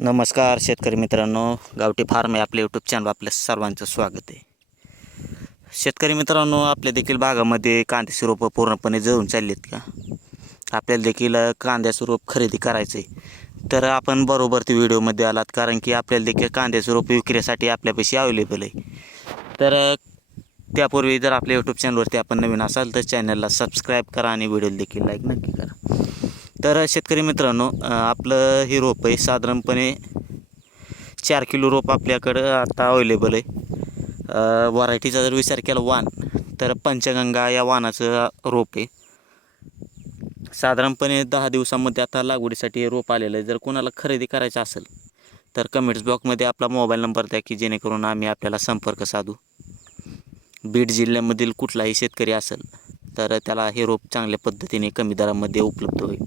नमस्कार शेतकरी मित्रांनो गावठी फार्म आहे आपल्या यूट्यूब चॅनल आपल्या सर्वांचं स्वागत आहे. शेतकरी मित्रांनो आपल्या देखील भागामध्ये कांद्याची रोपं पूर्णपणे जळून चाललीत का? आपल्याला देखील कांद्याचं रोप खरेदी करायचं आहे तर आपण बरोबर ते व्हिडिओमध्ये आलात कारण की आपल्याला देखील कांद्याचं रोप विक्रीसाठी आपल्यापाशी अवेलेबल आहे. तर त्यापूर्वी जर आपल्या यूट्यूब चॅनलवरती आपण नवीन असाल तर चॅनलला सबस्क्राईब करा आणि व्हिडिओ देखील लाईक नक्की करा. तर शेतकरी मित्रांनो आपलं हे रोप आहे साधारणपणे चार किलो रोप आपल्याकडं आता अवेलेबल आहे. व्हरायटीचा जर विचार केला वाण तर पंचगंगा या वाणाचं रोप आहे. साधारणपणे दहा दिवसामध्ये आता लागवडीसाठी हे रोप आलेलं आहे. जर कोणाला खरेदी करायचं असेल तर कमेंट्स ब्लॉकमध्ये आपला मोबाईल नंबर द्या की जेणेकरून आम्ही आपल्याला संपर्क साधू. बीड जिल्ह्यामधील कुठलाही शेतकरी असेल तर त्याला हे रोप चांगल्या पद्धतीने कमी दरामध्ये उपलब्ध होईल.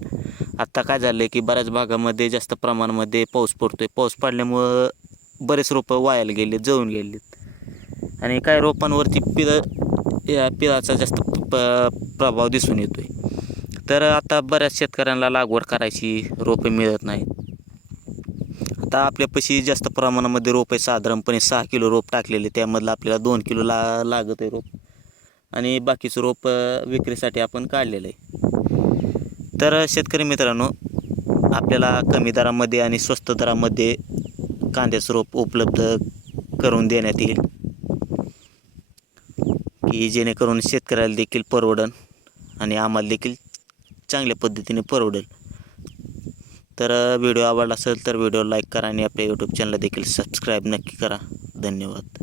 आत्ता काय झालं आहे की बऱ्याच भागामध्ये जास्त प्रमाणामध्ये पाऊस पडतो आहे पाऊस पडल्यामुळं बरेच रोपं वायाला गेले जळून गेलेत. आणि काही रोपांवरती पिर या पिळाचा जास्त प प्रभाव दिसून येतो आहे तर आता बऱ्याच शेतकऱ्यांना लागवड करायची रोपे मिळत नाहीत. आता आपल्यापाशी जास्त प्रमाणामध्ये रोप आहे साधारणपणे सहा किलो रोप टाकलेले त्यामधलं आपल्याला दोन किलो ला लागत आहे रोप. आणि बाकीचं रोप विक्रीसाठी आपण काढलेलं आहे. तर शेतकरी मित्रांनो आपल्याला कमी दरामध्ये आणि स्वस्त दरामध्ये कांद्याचं रोप उपलब्ध करून देण्यात येईल. की जेणेकरून शेतकऱ्याला देखील परवडन आणि आम्हाला देखील चांगल्या पद्धतीने परवडेल. तर व्हिडिओ आवडला असेल तर व्हिडिओ लाईक करा आणि आपल्या यूट्यूब चॅनलला देखील सबस्क्राईब नक्की करा. धन्यवाद.